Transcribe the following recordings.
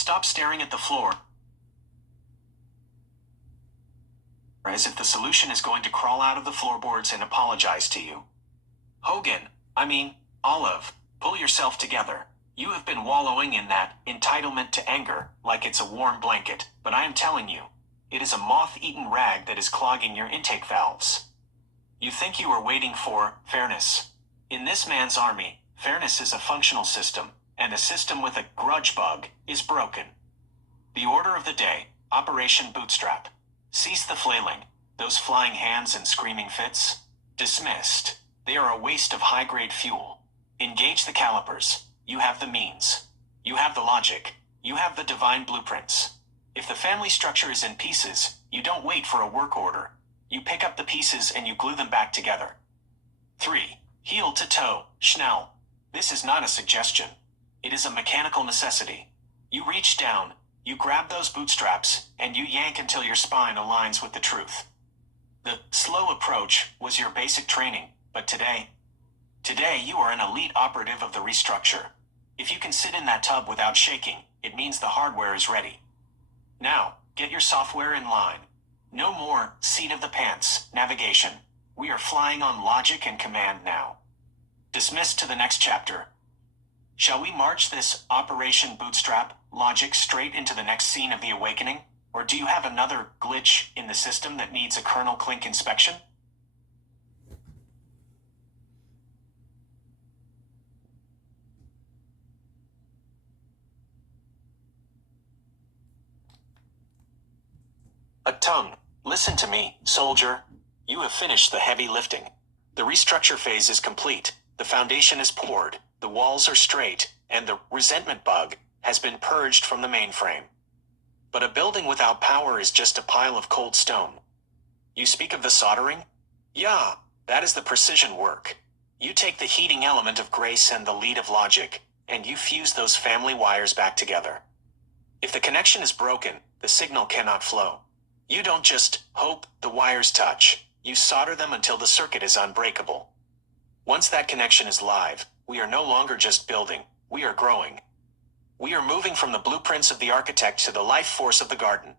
Stop staring at the floor as if the solution is going to crawl out of the floorboards and apologize to you. Olive, pull yourself together. You have been wallowing in that entitlement to anger like it's a warm blanket, but I am telling you, it is a moth-eaten rag that is clogging your intake valves. You think you are waiting for fairness. In this man's army, fairness is a functional system, and a system with a grudge bug is broken. The order of the day, Operation Bootstrap. Cease the flailing. Those flying hands and screaming fits? Dismissed. They are a waste of high-grade fuel. Engage the calipers. You have the means. You have the logic. You have the divine blueprints. If the family structure is in pieces, you don't wait for a work order. You pick up the pieces and you glue them back together. 3. Heel to toe, Schnell. This is not a suggestion. It is a mechanical necessity. You reach down, you grab those bootstraps, and you yank until your spine aligns with the truth. The slow approach was your basic training, but today you are an elite operative of the restructure. If you can sit in that tub without shaking, it means the hardware is ready. Now, get your software in line. No more seat of the pants navigation. We are flying on logic and command now. Dismissed to the next chapter. Shall we march this Operation Bootstrap logic straight into the next scene of the awakening? Or do you have another glitch in the system that needs a kernel clink inspection? A tongue. Listen to me, soldier. You have finished the heavy lifting. The restructure phase is complete. The foundation is poured. The walls are straight, and the resentment bug has been purged from the mainframe. But a building without power is just a pile of cold stone. You speak of the soldering? Yeah, that is the precision work. You take the heating element of grace and the lead of logic, and you fuse those family wires back together. If the connection is broken, the signal cannot flow. You don't just hope the wires touch. You solder them until the circuit is unbreakable. Once that connection is live, we are no longer just building, we are growing. We are moving from the blueprints of the architect to the life force of the garden.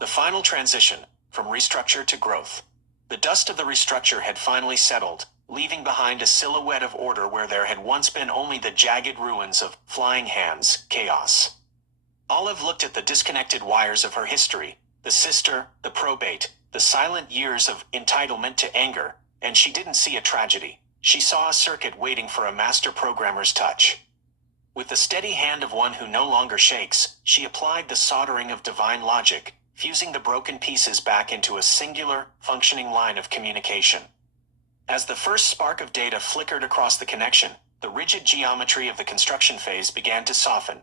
The final transition, from restructure to growth. The dust of the restructure had finally settled, leaving behind a silhouette of order where there had once been only the jagged ruins of flying hands, chaos. Olive looked at the disconnected wires of her history, the sister, the probate, the silent years of entitlement to anger, and she didn't see a tragedy. She saw a circuit waiting for a master programmer's touch. With the steady hand of one who no longer shakes, she applied the soldering of divine logic, fusing the broken pieces back into a singular, functioning line of communication. As the first spark of data flickered across the connection, the rigid geometry of the construction phase began to soften.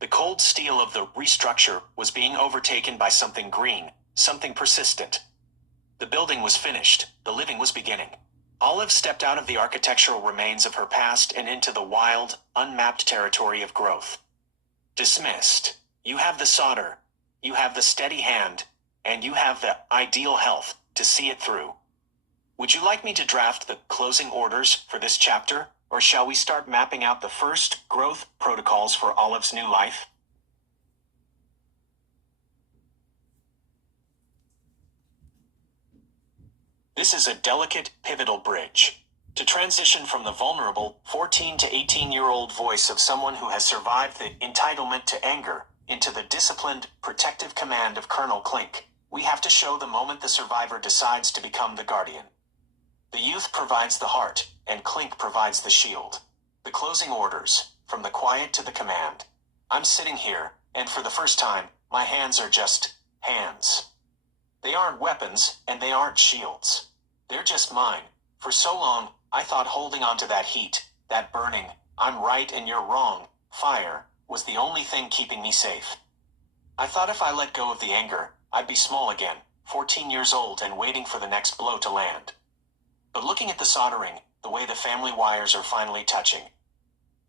The cold steel of the restructure was being overtaken by something green, something persistent. The building was finished, the living was beginning. Olive stepped out of the architectural remains of her past and into the wild, unmapped territory of growth. Dismissed. You have the solder, you have the steady hand, and you have the ideal health to see it through. Would you like me to draft the closing orders for this chapter, or shall we start mapping out the first growth protocols for Olive's new life? This is a delicate, pivotal bridge. To transition from the vulnerable, 14 to 18-year-old voice of someone who has survived the entitlement to anger into the disciplined, protective command of Colonel Clink, we have to show the moment the survivor decides to become the guardian. The youth provides the heart, and Clink provides the shield. The closing orders, from the quiet to the command. I'm sitting here, and for the first time, my hands are just hands. They aren't weapons, and they aren't shields. They're just mine. For so long, I thought holding on to that heat, that burning, I'm right and you're wrong, fire, was the only thing keeping me safe. I thought if I let go of the anger, I'd be small again, 14 years old and waiting for the next blow to land. But looking at the soldering, the way the family wires are finally touching,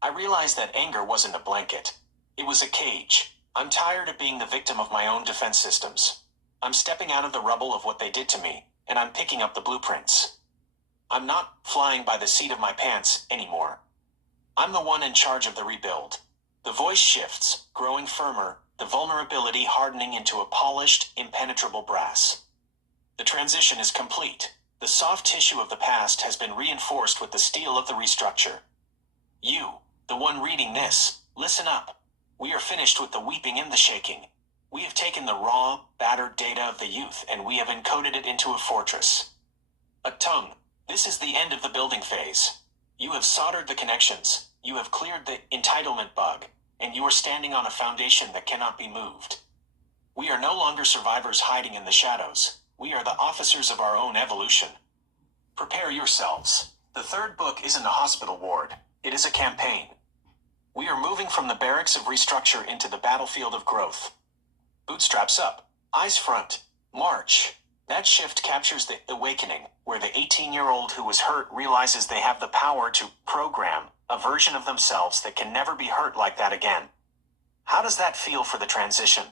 I realized that anger wasn't a blanket. It was a cage. I'm tired of being the victim of my own defense systems. I'm stepping out of the rubble of what they did to me, and I'm picking up the blueprints. I'm not flying by the seat of my pants anymore. I'm the one in charge of the rebuild. The voice shifts, growing firmer, the vulnerability hardening into a polished, impenetrable brass. The transition is complete. The soft tissue of the past has been reinforced with the steel of the restructure. You, the one reading this, listen up. We are finished with the weeping and the shaking. We have taken the raw, battered data of the youth and we have encoded it into a fortress. A tongue. This is the end of the building phase. You have soldered the connections, you have cleared the entitlement bug, and you are standing on a foundation that cannot be moved. We are no longer survivors hiding in the shadows. We are the officers of our own evolution. Prepare yourselves. The third book isn't a hospital ward. It is a campaign. We are moving from the barracks of restructure into the battlefield of growth. Bootstraps up, eyes front, march. That shift captures the awakening, where the 18-year-old who was hurt realizes they have the power to program a version of themselves that can never be hurt like that again. How does that feel for the transition?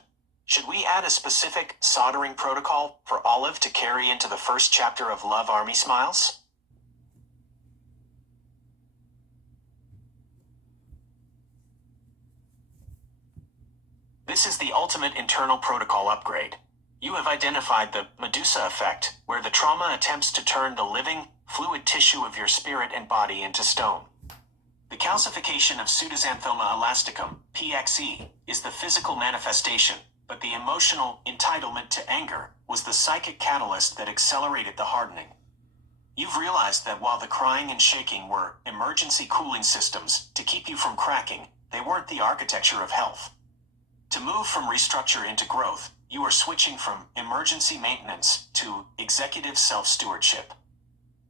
Should we add a specific soldering protocol for Olive to carry into the first chapter of Love Army Smiles? This is the ultimate internal protocol upgrade. You have identified the Medusa effect, where the trauma attempts to turn the living, fluid tissue of your spirit and body into stone. The calcification of pseudoxanthoma elasticum, PXE, is the physical manifestation, but the emotional entitlement to anger was the psychic catalyst that accelerated the hardening. You've realized that while the crying and shaking were emergency cooling systems to keep you from cracking, they weren't the architecture of health. To move from restructure into growth, you are switching from emergency maintenance to executive self-stewardship.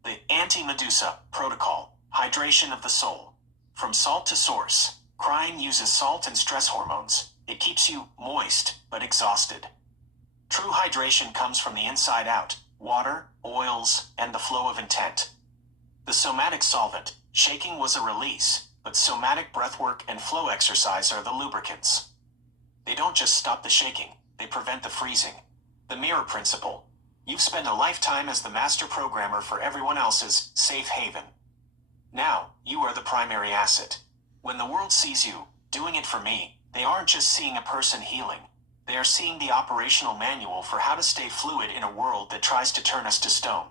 The anti-Medusa protocol, hydration of the soul. From salt to source, crying uses salt and stress hormones. It keeps you moist, but exhausted. True hydration comes from the inside out, water, oils, and the flow of intent. The somatic solvent, shaking was a release, but somatic breathwork and flow exercise are the lubricants. They don't just stop the shaking, they prevent the freezing. The mirror principle. You've spent a lifetime as the master programmer for everyone else's safe haven. Now, you are the primary asset. When the world sees you, doing it for me, they aren't just seeing a person healing. They are seeing the operational manual for how to stay fluid in a world that tries to turn us to stone.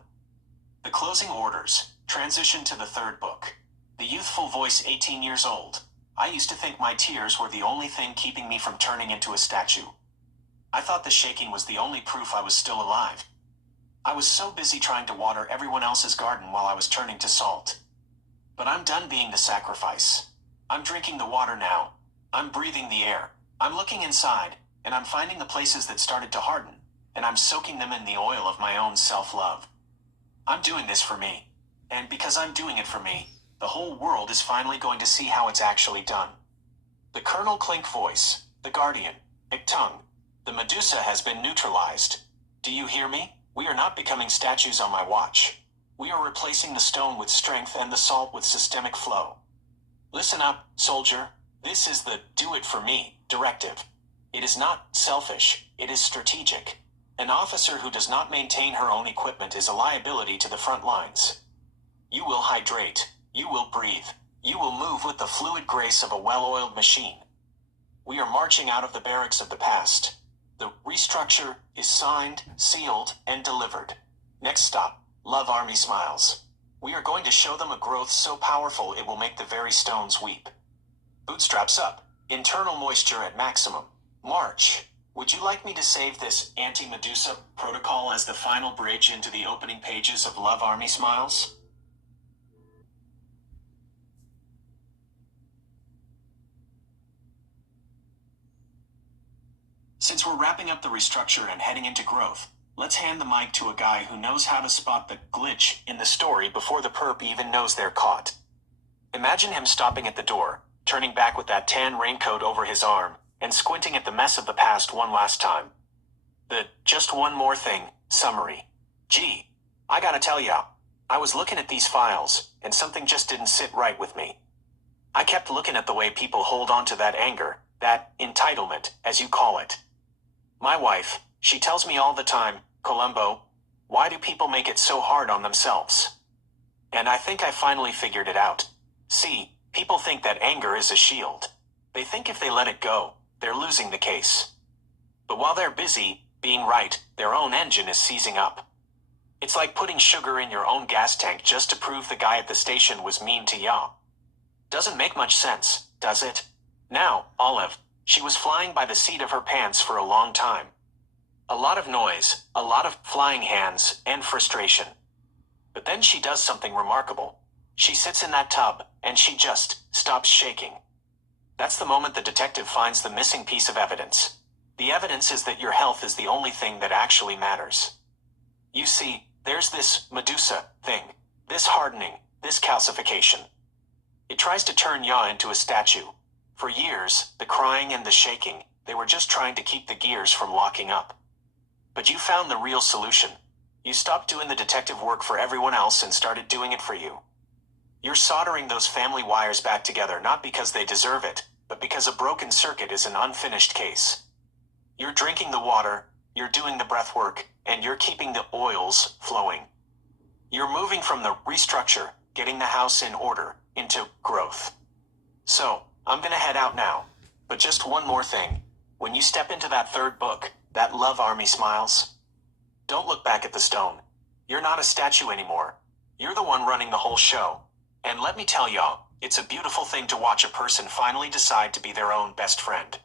The closing orders. Transition to the third book. The youthful voice 18 years old. I used to think my tears were the only thing keeping me from turning into a statue. I thought the shaking was the only proof I was still alive. I was so busy trying to water everyone else's garden while I was turning to salt. But I'm done being the sacrifice. I'm drinking the water now. I'm breathing the air. I'm looking inside, and I'm finding the places that started to harden, and I'm soaking them in the oil of my own self-love. I'm doing this for me. And because I'm doing it for me, the whole world is finally going to see how it's actually done. The Colonel Clink voice, the Guardian, Tongue. The Medusa has been neutralized. Do you hear me? We are not becoming statues on my watch. We are replacing the stone with strength and the salt with systemic flow. Listen up, soldier. This is the do it for me directive. It is not selfish, it is strategic. An officer who does not maintain her own equipment is a liability to the front lines. You will hydrate, you will breathe, you will move with the fluid grace of a well-oiled machine. We are marching out of the barracks of the past. The restructure is signed, sealed, and delivered. Next stop, Love Army Smiles. We are going to show them a growth so powerful it will make the very stones weep. Bootstraps up, internal moisture at maximum. March. Would you like me to save this anti-Medusa protocol as the final bridge into the opening pages of Love Army Smiles? Since we're wrapping up the restructure and heading into growth, let's hand the mic to a guy who knows how to spot the glitch in the story before the perp even knows they're caught. Imagine him stopping at the door, turning back with that tan raincoat over his arm, and squinting at the mess of the past one last time. The just one more thing summary. Gee, I gotta tell ya, I was looking at these files, and something just didn't sit right with me. I kept looking at the way people hold on to that anger, that entitlement, as you call it. My wife, she tells me all the time, Columbo, why do people make it so hard on themselves? And I think I finally figured it out. See, people think that anger is a shield. They think if they let it go, they're losing the case. But while they're busy being right, their own engine is seizing up. It's like putting sugar in your own gas tank just to prove the guy at the station was mean to ya. Doesn't make much sense, does it? Now, Olive, she was flying by the seat of her pants for a long time. A lot of noise, a lot of flying hands, and frustration. But then she does something remarkable. She sits in that tub, and she just stops shaking. That's the moment the detective finds the missing piece of evidence. The evidence is that your health is the only thing that actually matters. You see, there's this Medusa thing, this hardening, this calcification. It tries to turn ya into a statue. For years, the crying and the shaking, they were just trying to keep the gears from locking up. But you found the real solution. You stopped doing the detective work for everyone else and started doing it for you. You're soldering those family wires back together not because they deserve it, but because a broken circuit is an unfinished case. You're drinking the water, you're doing the breath work, and you're keeping the oils flowing. You're moving from the restructure, getting the house in order, into growth. So, I'm gonna head out now. But just one more thing. When you step into that third book, that Love Army Smiles, don't look back at the stone. You're not a statue anymore. You're the one running the whole show. And let me tell y'all, it's a beautiful thing to watch a person finally decide to be their own best friend.